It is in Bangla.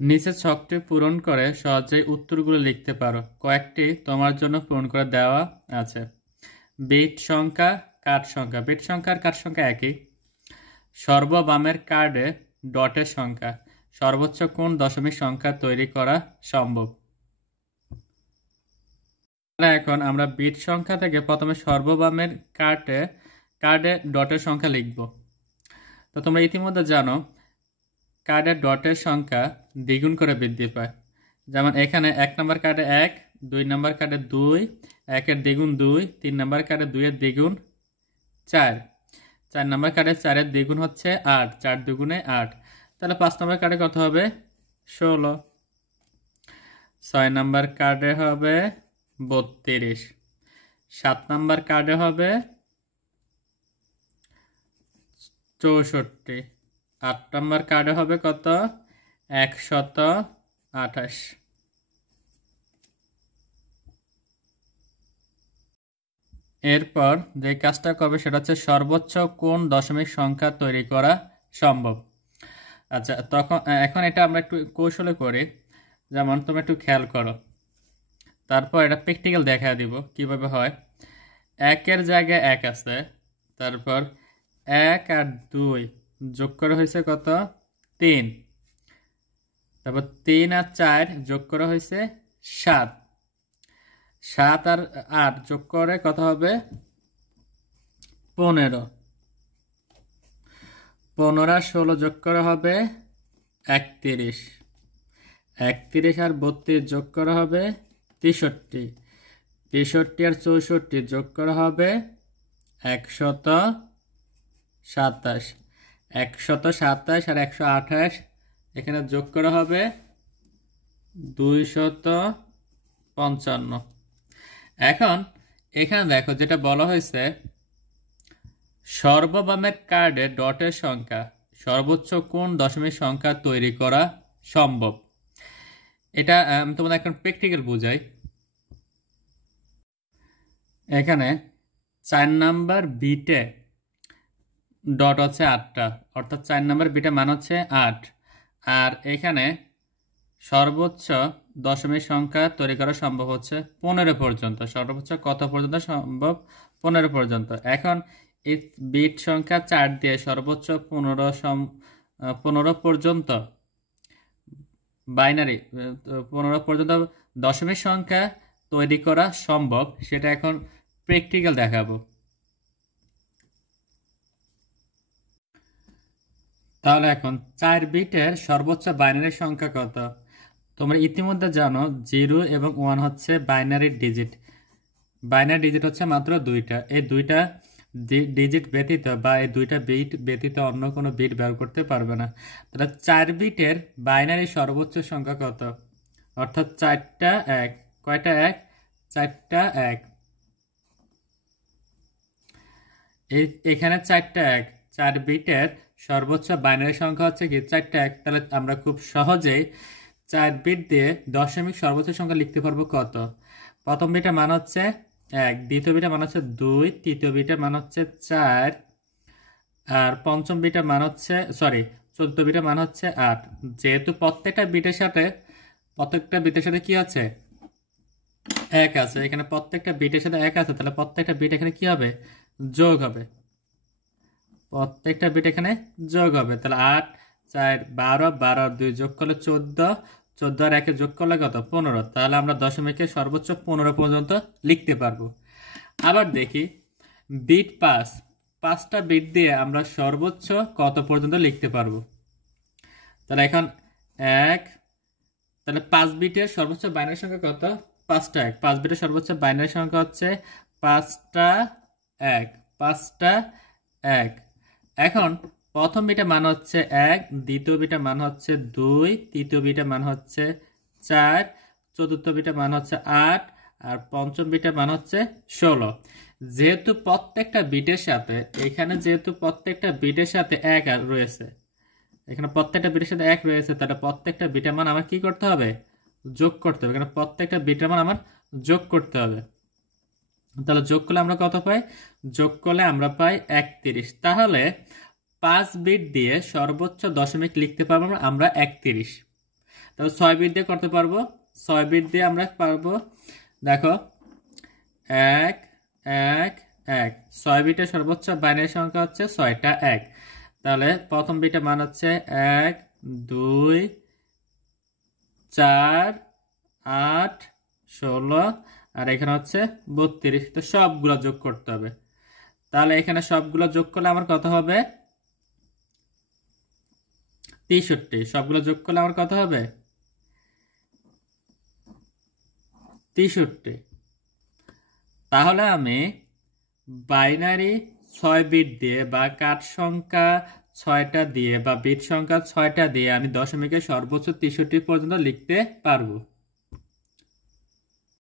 নিচের ছকটি পূরণ করে সহজেই উত্তরগুলো লিখতে পারো। কয়েকটি তোমার জন্য পূরণ করে দেওয়া আছে। বিট সংখ্যা, কার্ড সংখ্যা। বিট সংখ্যা আর কার্ড সংখ্যা একই। সর্ববামের কার্ডে ডটের সংখ্যা। সর্বোচ্চ কোন দশমিক সংখ্যা তৈরি করা সম্ভব? এখন আমরা বিট সংখ্যা থেকে প্রথমে সর্ববামের কার্ডে ডটের সংখ্যা লিখব। তো তোমরা ইতিমধ্যে জানো কার্ডের ডটের সংখ্যা দ্বিগুণ করে বৃদ্ধি পায়। যেমন এখানে 1 নম্বর কার্ডে 1, 2 নম্বর কার্ডে 2, 1-এর দ্বিগুণ 2, 3 নম্বর কার্ডে 2-এর দ্বিগুণ 4, 4 নম্বর কার্ডে 4-এর দ্বিগুণ হচ্ছে 8, 4 দুগুণে 8। তাহলে 5 নম্বর কার্ডে কত হবে? 16। 6 নম্বর কার্ডে হবে 32। 7 নম্বর কার্ডে হবে 64। 8 নম্বর কার্ডে হবে কত? 128। এরপর যে কাজটা করবে সেটা হচ্ছে সর্বোচ্চ কোন দশমিক সংখ্যা তৈরি করা সম্ভব। আচ্ছা, এখন এটা আমরা একটু কৌশলে করি। যেমন তুমি একটু খেয়াল করো, তারপর এটা প্র্যাকটিক্যাল দেখা দিব কিভাবে হয়। 1-এর জায়গায় 1 আছে, তারপর 1 আর 2 যোগ করা হয়েছে কত? 3। তারপর 3 আর 4 যোগ করা হয়েছে 7। 7 আর 8 যোগ করে কত হবে? 15। 15 আর 16 যোগ করা হবে 31। 31 আর 32 যোগ করা হবে 63। 63 আর 64 যোগ করা হবে 127। 127 আর 128 এখানে যোগ করা হবে 255। এখন এখানে দেখো যেটা বলা হয়েছে সর্ববামের কার্ডে ডটের সংখ্যা সর্বোচ্চ কোন দশমিক সংখ্যা তৈরি করা সম্ভব। এটা আমি তোমাদের এখন প্র্যাকটিক্যাল বুঝাই। এখানে 4 নাম্বার বিটে ডট হচ্ছে 8টা, অর্থাৎ 4 নাম্বার বিটে মান হচ্ছে 8। আর এখানে সর্বোচ্চ দশমিক সংখ্যা তৈরি করা সম্ভব হচ্ছে 15 পর্যন্ত। সর্বোচ্চ কত পর্যন্ত সম্ভব? 15 পর্যন্ত। এখন এই বিট সংখ্যা 4 দিয়ে সর্বোচ্চ 15 পর্যন্ত বাইনারি 15 পর্যন্ত দশমিক সংখ্যা তৈরি করা সম্ভব, সেটা এখন প্র্যাকটিক্যাল দেখাবো। তাহলে এখন 4 বিটের সর্বোচ্চ বাইনারি সংখ্যা কত? তোমরা ইতিমধ্যে জানো 0 এবং 1 হচ্ছে বাইনারি ডিজিট। বাইনারি ডিজিট হচ্ছে মাত্র 2টা। এই 2টা ডিজিট ব্যতীত বা এই 2টা বিট ব্যতীত অন্য কোনো বিট ব্যবহার করতে পারবে না। তাহলে 4 বিটের বাইনারি সর্বোচ্চ সংখ্যা কত? অর্থাৎ 4টা 1। কয়টা 1? 4টা 1। এখানে 4টা 1। 4 বিটের সর্বোচ্চ বাইনারি সংখ্যা হচ্ছে কি? 4টা 1। তাহলে আমরা খুব সহজেই 4 বিট দিয়ে দশমিক সর্বোচ্চ সংখ্যা লিখতে পারবো কত? প্রথম বিটের মান হচ্ছে 1, দ্বিতীয় বিটের মান হচ্ছে 2, তৃতীয় বিটের মান হচ্ছে 4, আর পঞ্চম বিটের মান হচ্ছে চতুর্থ বিটের মান হচ্ছে 8। যেহেতু প্রত্যেকটা বিটের সাথে কি আছে? 1 আছে। এখানে প্রত্যেকটা বিটের সাথে 1 আছে, তাহলে প্রত্যেকটা বিট এখানে কি হবে? যোগ হবে। প্রত্যেকটা বিট এখানে যোগ হবে। তাহলে 8, 4, 12, 12 আর 2 যোগ করলে 14, 14 আর 1 যোগ করলে কত? 15। তাহলে আমরা দশমিকের সর্বোচ্চ 15 পর্যন্ত লিখতে পারবো। আবার দেখি বিট 5টা বিট দিয়ে আমরা সর্বোচ্চ কত পর্যন্ত লিখতে পারবো। তাহলে এখন 1, তাহলে 5 বিটের সর্বোচ্চ বাইনারি সংখ্যা কত? 5টা 1। 5 বিটের সর্বোচ্চ বাইনারি সংখ্যা হচ্ছে 5টা 1। 5টা 1। এখন প্রথম বিটের মান হচ্ছে 1, দ্বিতীয় বিটের মান হচ্ছে 2, তৃতীয় বিটের মান হচ্ছে 4, চতুর্থ বিটের মান হচ্ছে 8, আর পঞ্চম বিটের মান হচ্ছে 16। যেহেতু প্রত্যেকটা বিটের সাথে 1 রয়েছে, এখানে প্রত্যেকটা বিটের সাথে 1 রয়েছে, তাহলে প্রত্যেকটা বিটের মান আমার কি করতে হবে? যোগ করতে হবে। এখানে প্রত্যেকটা বিটের মান আমার যোগ করতে হবে। তাহলে যোগ করলে আমরা কত পাই? যোগ করলে আমরা পাই 31। তাহলে 5 বিট দিয়ে সর্বোচ্চ দশমিক লিখতে পারবো আমরা 31। তবে 6 বিট দিয়ে করতে পারবো। 6 বিট দিয়ে আমরা পারবো, দেখো 1 1 1। 6 বিটের সর্বোচ্চ বাইনারি সংখ্যা হচ্ছে 6টা 1। তাহলে প্রথম বিটের মান হচ্ছে 1 2 4 8 16, আর এখানে হচ্ছে 32। তো সবগুলো যোগ করতে হবে। তাহলে এখানে সবগুলো যোগ করলে আমার কত হবে? 63। সবগুলো যোগ করলে আমার কত হবে? 63। তাহলে আমি বাইনারি 6 বিট দিয়ে বা কাঠ সংখ্যা 6টা দিয়ে বা বিট সংখ্যা 6টা দিয়ে আমি দশমিকের সর্বোচ্চ 63 পর্যন্ত লিখতে পারবো।